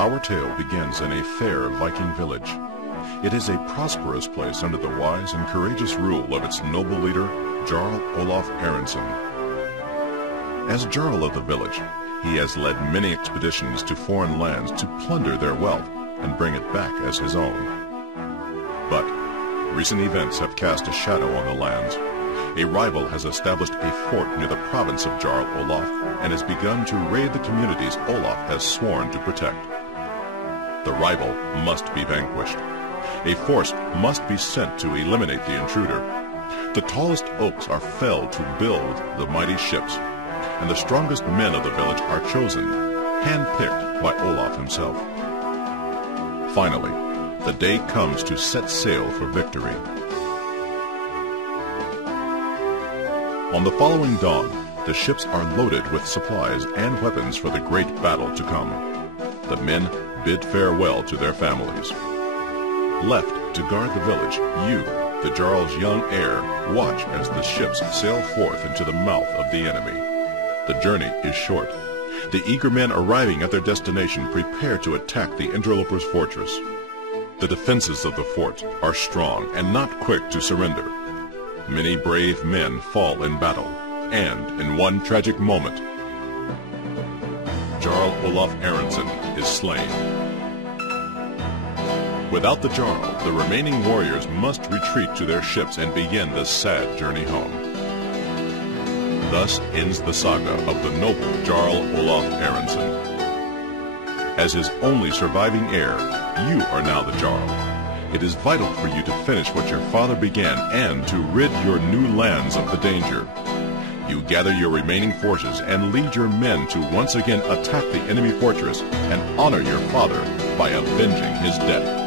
Our tale begins in a fair Viking village. It is a prosperous place under the wise and courageous rule of its noble leader, Jarl Olaf Aronson. As Jarl of the village, he has led many expeditions to foreign lands to plunder their wealth and bring it back as his own. But recent events have cast a shadow on the lands. A rival has established a fort near the province of Jarl Olaf and has begun to raid the communities Olaf has sworn to protect. The rival must be vanquished. A force must be sent to eliminate the intruder. The tallest oaks are felled to build the mighty ships, and the strongest men of the village are chosen, hand-picked by Olaf himself. Finally, the day comes to set sail for victory. On the following dawn, the ships are loaded with supplies and weapons for the great battle to come. The men bid farewell to their families. Left to guard the village, you, the Jarl's young heir, watch as the ships sail forth into the mouth of the enemy. The journey is short. The eager men arriving at their destination prepare to attack the interloper's fortress. The defenses of the fort are strong and not quick to surrender. Many brave men fall in battle, and in one tragic moment, Jarl Olaf Aronson is slain. Without the Jarl, the remaining warriors must retreat to their ships and begin the sad journey home. Thus ends the saga of the noble Jarl Olaf Aronson. As his only surviving heir, you are now the Jarl. It is vital for you to finish what your father began and to rid your new lands of the danger. You gather your remaining forces and lead your men to once again attack the enemy fortress and honor your father by avenging his death.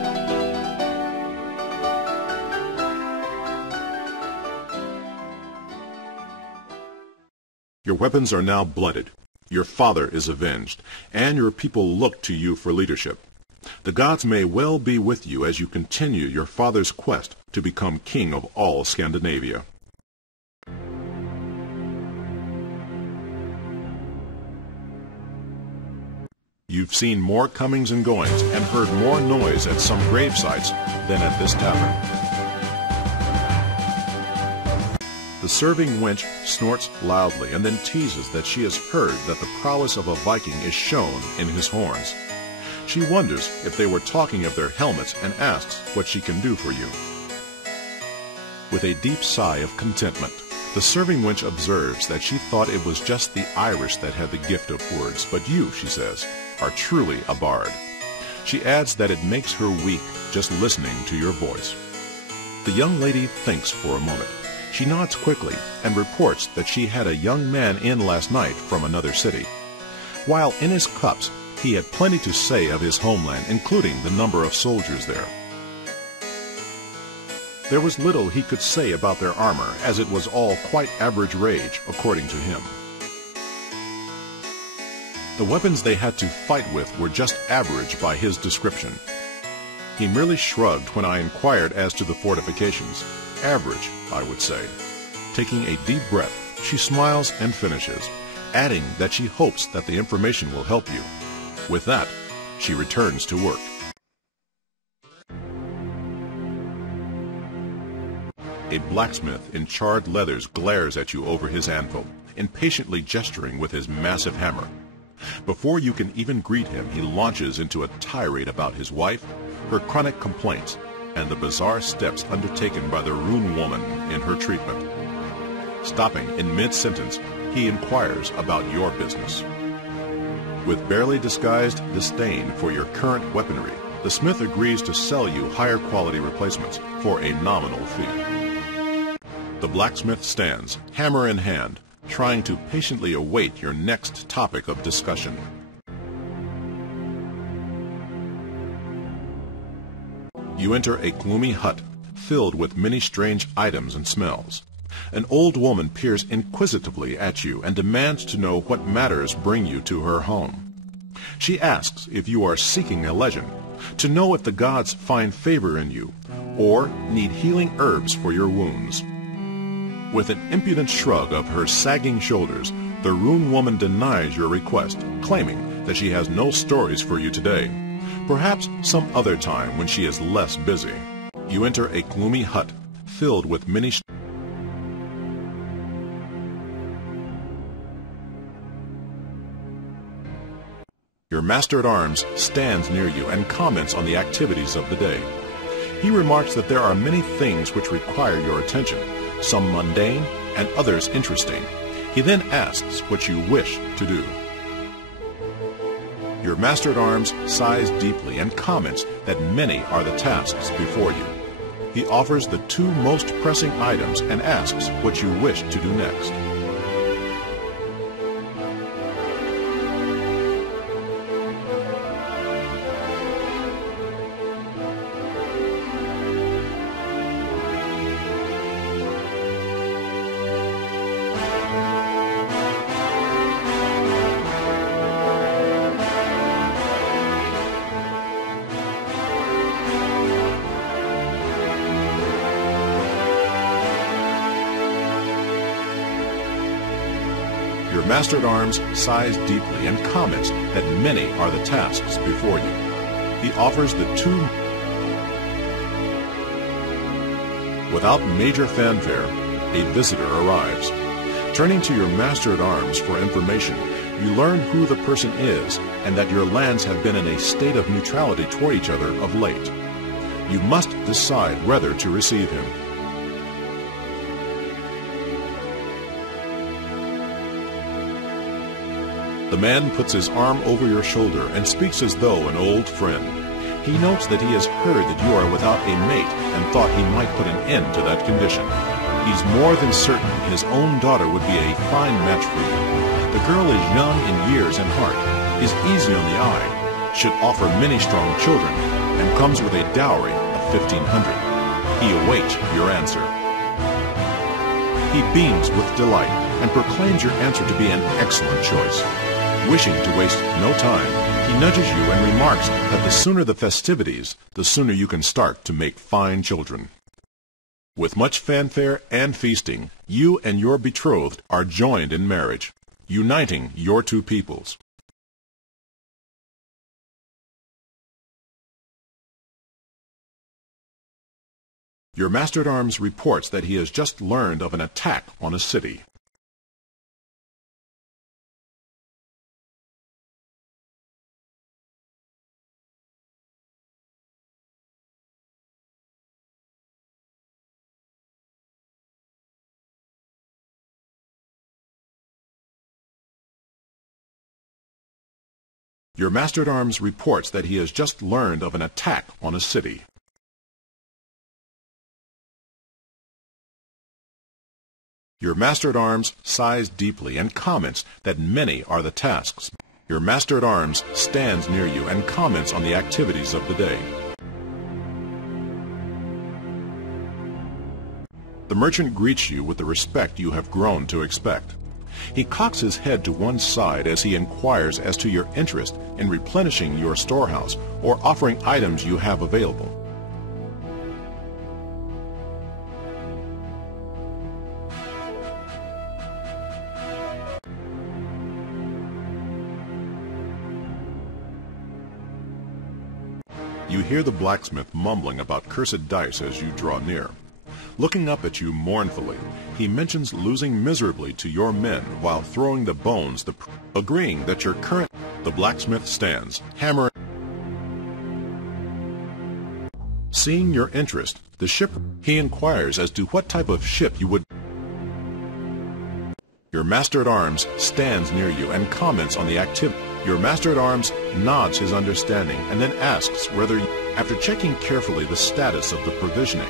Your weapons are now blooded. Your father is avenged, and your people look to you for leadership. The gods may well be with you as you continue your father's quest to become king of all Scandinavia. You've seen more comings and goings and heard more noise at some gravesites than at this tavern. The serving wench snorts loudly and then teases that she has heard that the prowess of a Viking is shown in his horns. She wonders if they were talking of their helmets and asks what she can do for you. With a deep sigh of contentment, the serving wench observes that she thought it was just the Irish that had the gift of words, but you, she says, are truly a bard. She adds that it makes her weak just listening to your voice. The young lady thinks for a moment. She nods quickly and reports that she had a young man in last night from another city. While in his cups, he had plenty to say of his homeland, including the number of soldiers there. There was little he could say about their armor, as it was all quite average rage, according to him. The weapons they had to fight with were just average by his description. He merely shrugged when I inquired as to the fortifications. Average, I would say. Taking a deep breath, she smiles and finishes, adding that she hopes that the information will help you. With that, she returns to work. A blacksmith in charred leathers glares at you over his anvil, impatiently gesturing with his massive hammer. Before you can even greet him, he launches into a tirade about his wife, her chronic complaints, and the bizarre steps undertaken by the rune woman in her treatment. Stopping in mid-sentence, he inquires about your business. With barely disguised disdain for your current weaponry, the smith agrees to sell you higher quality replacements for a nominal fee. The blacksmith stands, hammer in hand, trying to patiently await your next topic of discussion. You enter a gloomy hut filled with many strange items and smells. An old woman peers inquisitively at you and demands to know what matters bring you to her home. She asks if you are seeking a legend, to know if the gods find favor in you, or need healing herbs for your wounds. With an impudent shrug of her sagging shoulders, the rune woman denies your request, claiming that she has no stories for you today. Perhaps some other time when she is less busy. You enter a gloomy hut filled with many Your master-at-arms stands near you and comments on the activities of the day. He remarks that there are many things which require your attention, some mundane and others interesting. He then asks what you wish to do. Your master-at-arms sighs deeply and comments that many are the tasks before you. He offers the two most pressing items and asks what you wish to do next. Your master-at-arms sighs deeply and comments that many are the tasks before you. He offers the two. Without major fanfare, a visitor arrives. Turning to your master-at-arms for information, you learn who the person is and that your lands have been in a state of neutrality toward each other of late. You must decide whether to receive him. The man puts his arm over your shoulder and speaks as though an old friend. He notes that he has heard that you are without a mate and thought he might put an end to that condition. He's more than certain his own daughter would be a fine match for you. The girl is young in years and heart, is easy on the eye, should offer many strong children, and comes with a dowry of 1,500. He awaits your answer. He beams with delight and proclaims your answer to be an excellent choice. Wishing to waste no time, he nudges you and remarks that the sooner the festivities, the sooner you can start to make fine children. With much fanfare and feasting, you and your betrothed are joined in marriage, uniting your two peoples. Your master-at-arms reports that he has just learned of an attack on a city. Your master-at-arms reports that he has just learned of an attack on a city. Your master-at-arms sighs deeply and comments that many are the tasks. Your master-at-arms stands near you and comments on the activities of the day. The merchant greets you with the respect you have grown to expect. He cocks his head to one side as he inquires as to your interest in replenishing your storehouse or offering items you have available. You hear the blacksmith mumbling about cursed dice as you draw near. Looking up at you mournfully, he mentions losing miserably to your men while throwing the bones, agreeing that your current... The blacksmith stands, hammer. Seeing your interest, the ship... He inquires as to what type of ship you would... Your master-at-arms stands near you and comments on the activity. Your master-at-arms nods his understanding and then asks whether, after checking carefully the status of the provisioning,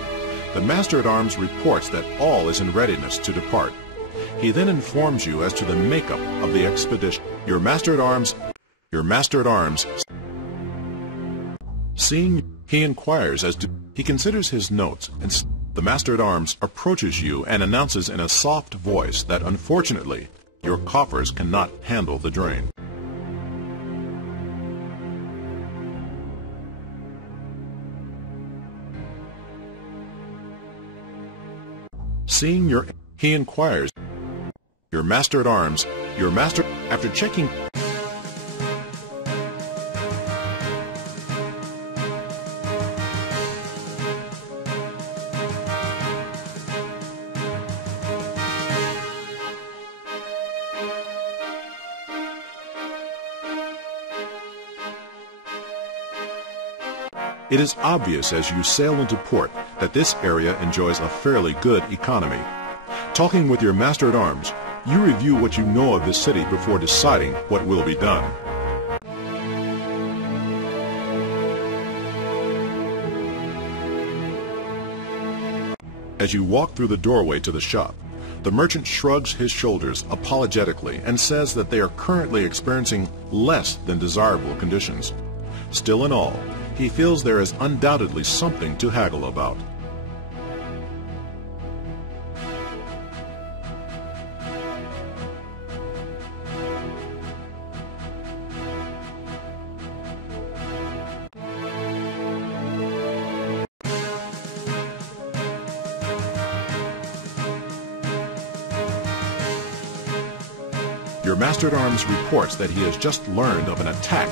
the master-at-arms reports that all is in readiness to depart. He then informs you as to the makeup of the expedition. Your master-at-arms... Seeing, he inquires as to... He considers his notes, and the master-at-arms approaches you and announces in a soft voice that, unfortunately, your coffers cannot handle the drain. Seeing your... He inquires... Your master-at-arms... After checking... It is obvious as you sail into port that this area enjoys a fairly good economy. Talking with your master-at-arms, you review what you know of this city before deciding what will be done. As you walk through the doorway to the shop, the merchant shrugs his shoulders apologetically and says that they are currently experiencing less than desirable conditions. Still in all, he feels there is undoubtedly something to haggle about. Your master-at-arms reports that he has just learned of an attack.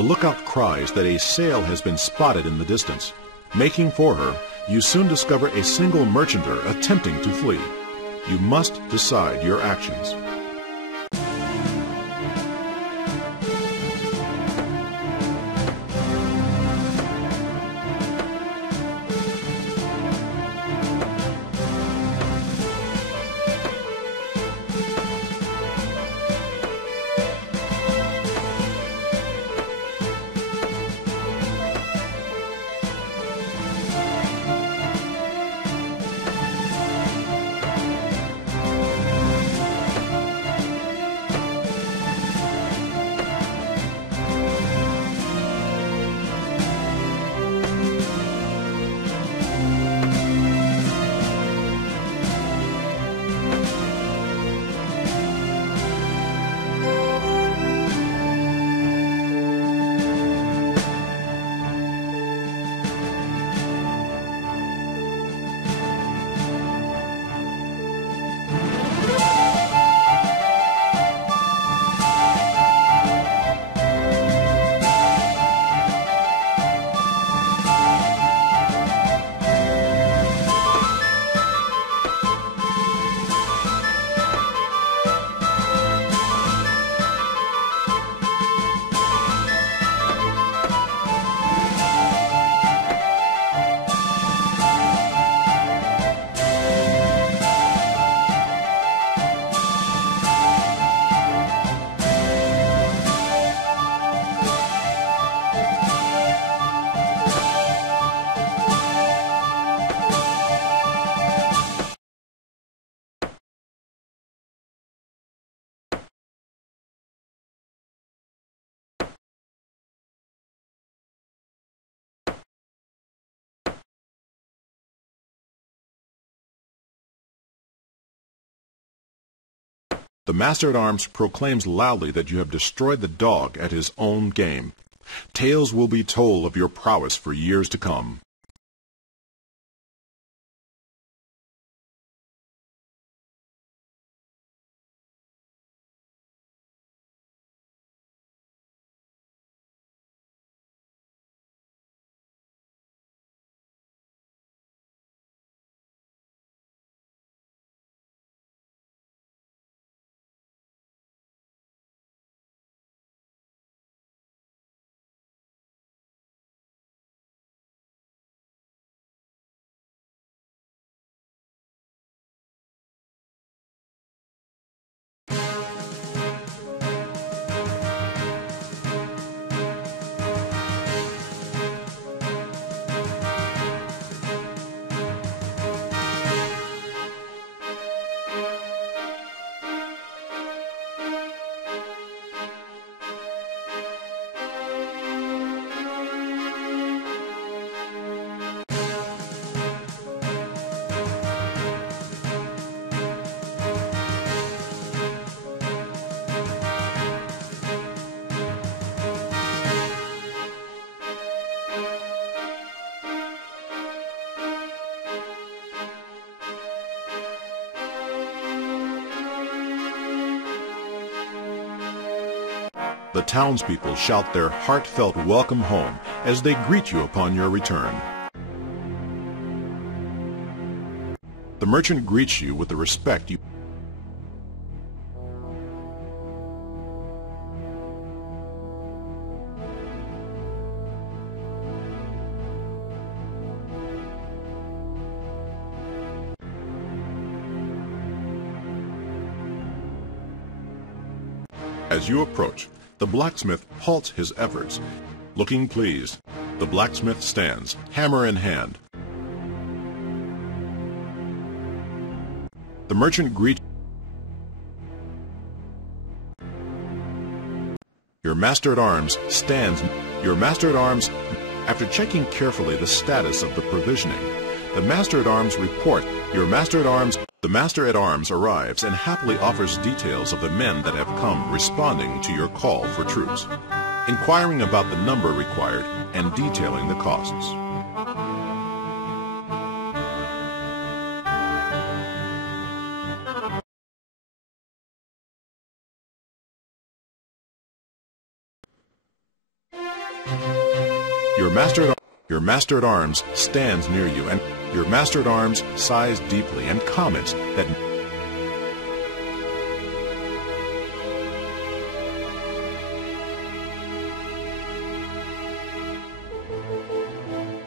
The lookout cries that a sail has been spotted in the distance. Making for her, you soon discover a single merchanter attempting to flee. You must decide your actions. The master-at-arms proclaims loudly that you have destroyed the dog at his own game. Tales will be told of your prowess for years to come. The townspeople shout their heartfelt welcome home as they greet you upon your return. The merchant greets you with the respect you As you approach, the blacksmith halts his efforts. Looking pleased, the blacksmith stands, hammer in hand. The merchant greets. Your master-at-arms stands. Your master-at-arms, after checking carefully the status of the provisioning, the master-at-arms report. The master-at-arms arrives and happily offers details of the men that have come, responding to your call for troops, inquiring about the number required and detailing the costs. Your master-at-arms stands near you, and your master-at-arms sighs deeply and comments that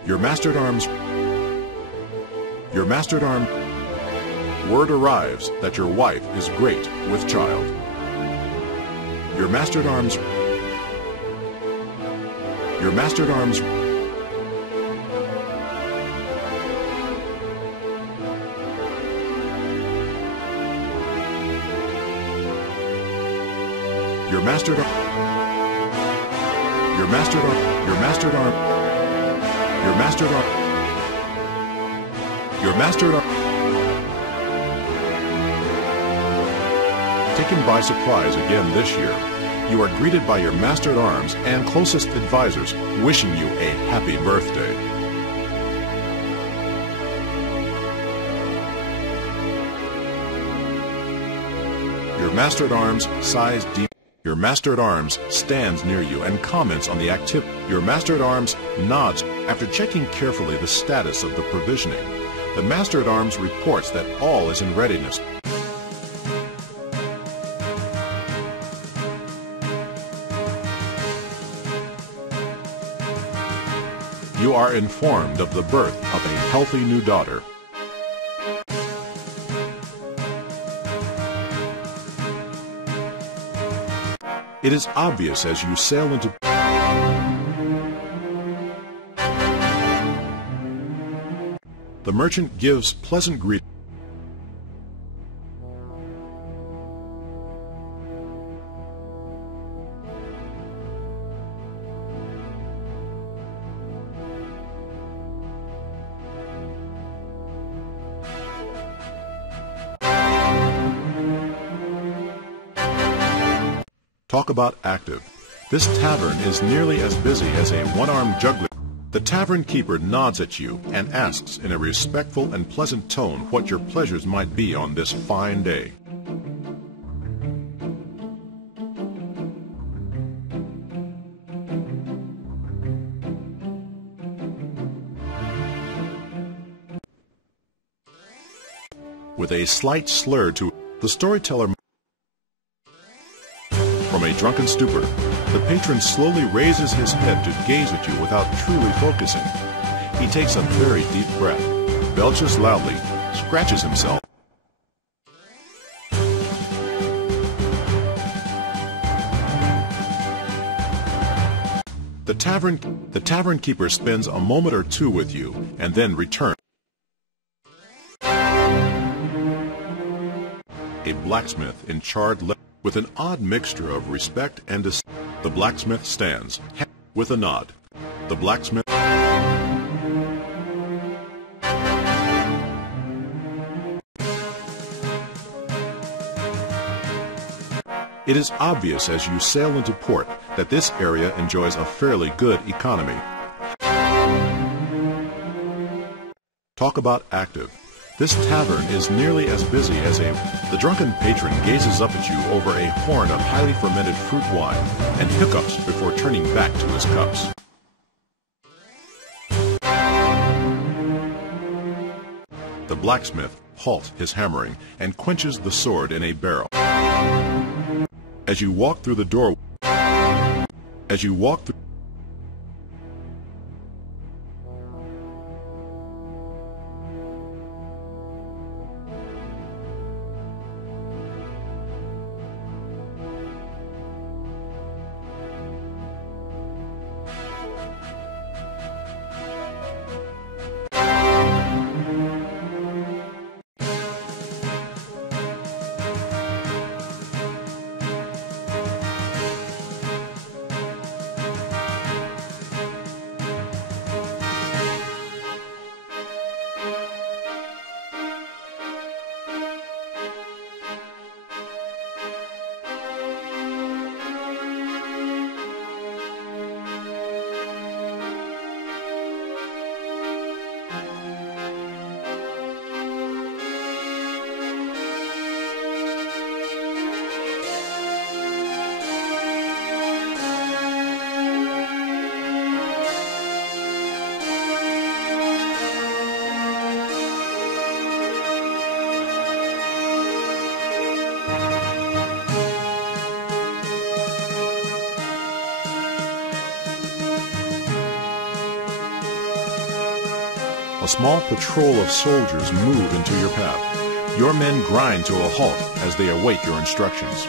your master-at-arms word arrives that your wife is great with child. Your master-at-arms Your master-at-arms Your master-at-arms taken by surprise again this year, you are greeted by your master-at-arms and closest advisors, wishing you a happy birthday. Your master-at-arms sighs deep. Your master-at-arms stands near you and comments on the activity. Your master-at-arms nods after checking carefully the status of the provisioning. The master-at-arms reports that all is in readiness. You are informed of the birth of a healthy new daughter. It is obvious as you sail into the merchant gives pleasant greeting. Talk about active. This tavern is nearly as busy as a one-armed juggler. The tavern keeper nods at you and asks in a respectful and pleasant tone what your pleasures might be on this fine day. With a slight slur to the storyteller. From a drunken stupor, the patron slowly raises his head to gaze at you without truly focusing. He takes a very deep breath, belches loudly, scratches himself. The tavern keeper spends a moment or two with you and then returns. A blacksmith in charred leather. With an odd mixture of respect and the blacksmith stands, with a nod. The blacksmith. It is obvious as you sail into port that this area enjoys a fairly good economy. Talk about active. This tavern is nearly as busy as The drunken patron gazes up at you over a horn of highly fermented fruit wine and hiccups before turning back to his cups. The blacksmith halts his hammering and quenches the sword in a barrel. As you walk through the door, small patrol of soldiers move into your path. Your men grind to a halt as they await your instructions.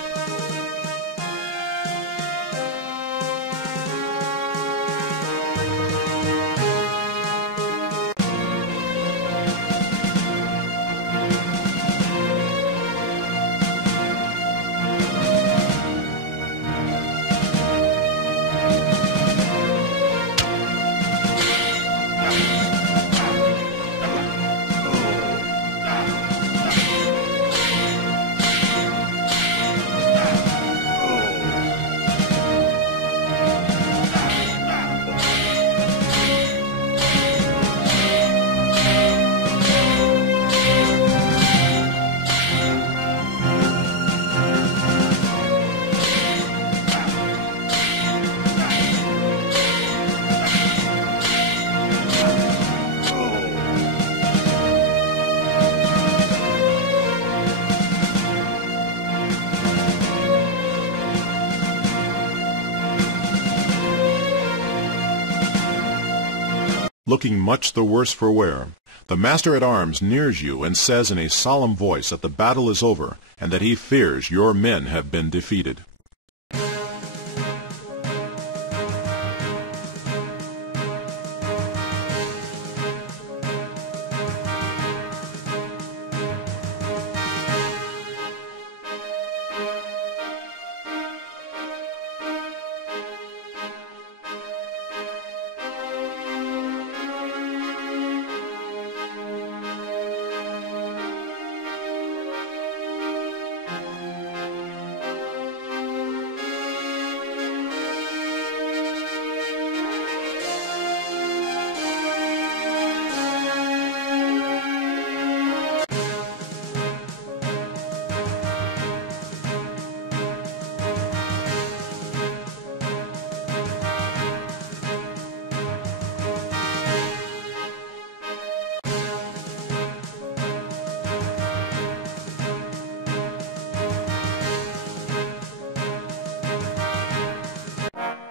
Looking much the worse for wear, the master-at-arms nears you and says in a solemn voice that the battle is over and that he fears your men have been defeated.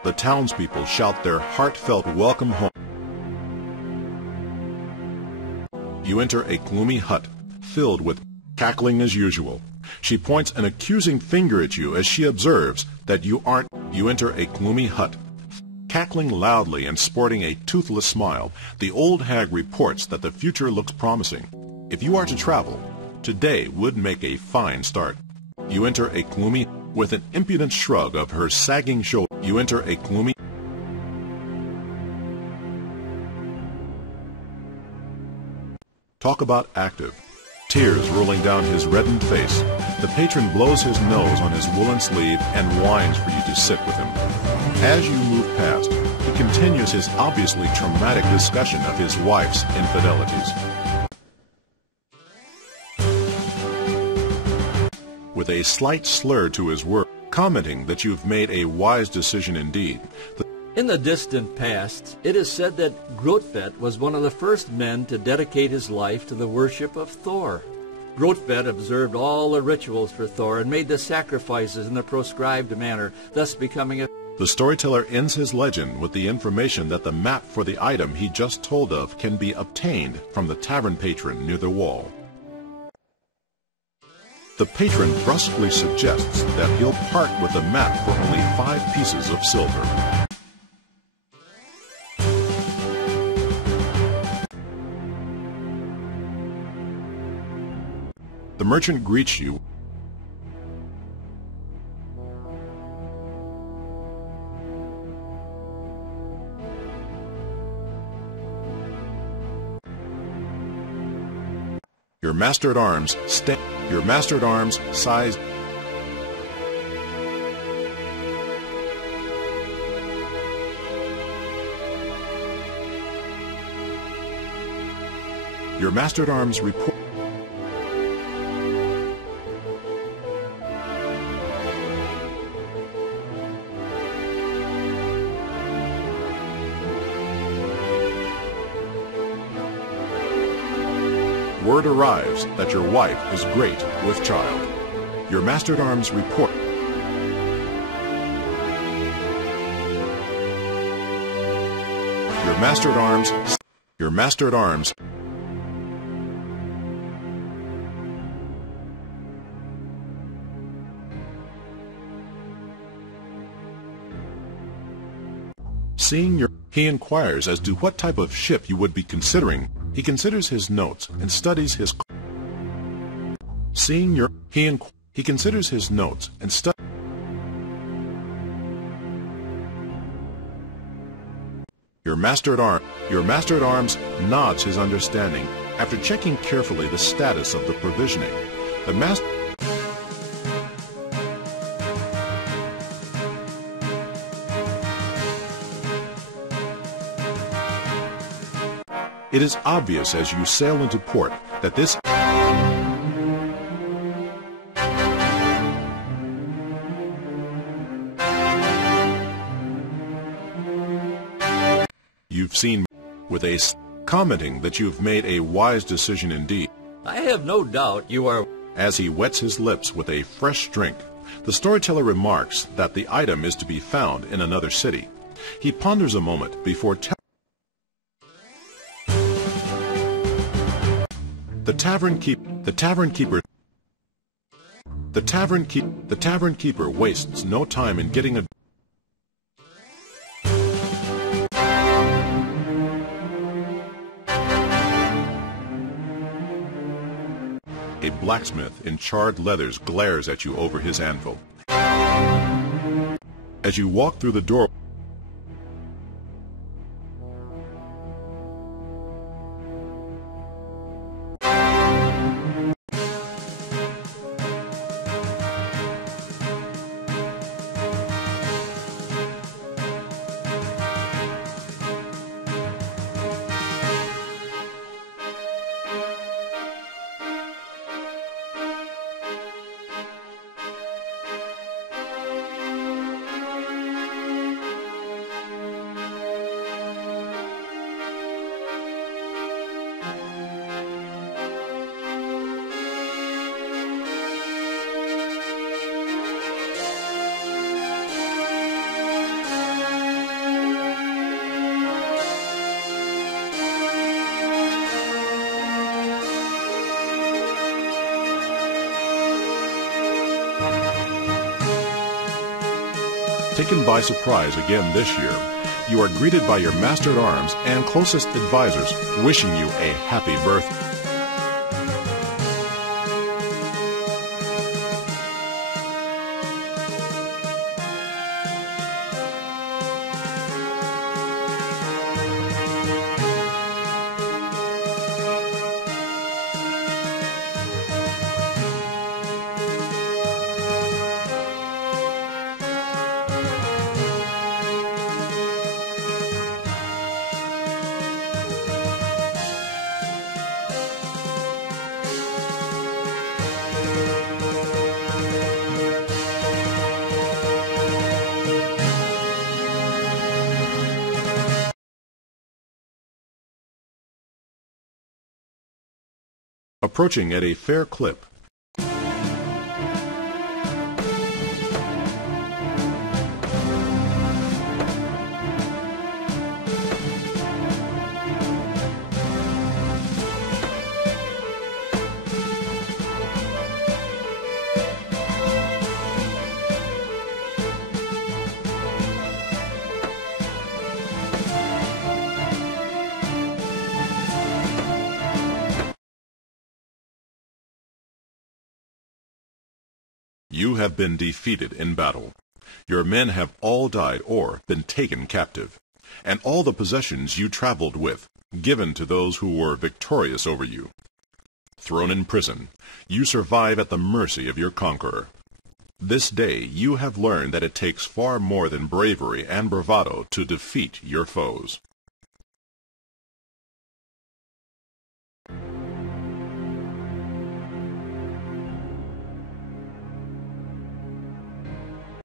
The townspeople shout their heartfelt welcome home. You enter a gloomy hut, filled with cackling as usual. She points an accusing finger at you as she observes that you aren't. You enter a gloomy hut. Cackling loudly and sporting a toothless smile, the old hag reports that the future looks promising. If you are to travel, today would make a fine start. You enter a gloomy with an impudent shrug of her sagging shoulder. You enter a gloomy. Talk about active. Tears rolling down his reddened face, the patron blows his nose on his woolen sleeve and whines for you to sit with him. As you move past, he continues his obviously traumatic discussion of his wife's infidelities. With a slight slur to his word, commenting that you've made a wise decision indeed. In the distant past, it is said that Grotvet was one of the first men to dedicate his life to the worship of Thor. Grotvet observed all the rituals for Thor and made the sacrifices in the prescribed manner, thus becoming a... The storyteller ends his legend with the information that the map for the item he just told of can be obtained from the tavern patron near the wall. The patron brusquely suggests that he'll part with the map for only 5 pieces of silver. The merchant greets you. Your master-at-arms size. Your master-at-arms report. Word arrives that your wife is great with child. Your master-at-arms report. Your master-at-arms. He inquires as to what type of ship you would be considering. He considers his notes and studies his... He considers his notes and studies... Your master-at-arms nods his understanding. After checking carefully the status of the provisioning, the master... It is obvious as you sail into port that this... You've seen with a commenting that you've made a wise decision indeed. I have no doubt you are... As he wets his lips with a fresh drink, the storyteller remarks that the item is to be found in another city. He ponders a moment before telling... The tavern keeper wastes no time in getting a blacksmith in charred leathers glares at you over his anvil. As you walk through the door, taken by surprise again this year, you are greeted by your master-at-arms and closest advisors, wishing you a happy birthday. Approaching at a fair clip. You have been defeated in battle. Your men have all died or been taken captive, and all the possessions you traveled with given to those who were victorious over you. Thrown in prison, you survive at the mercy of your conqueror. This day you have learned that it takes far more than bravery and bravado to defeat your foes.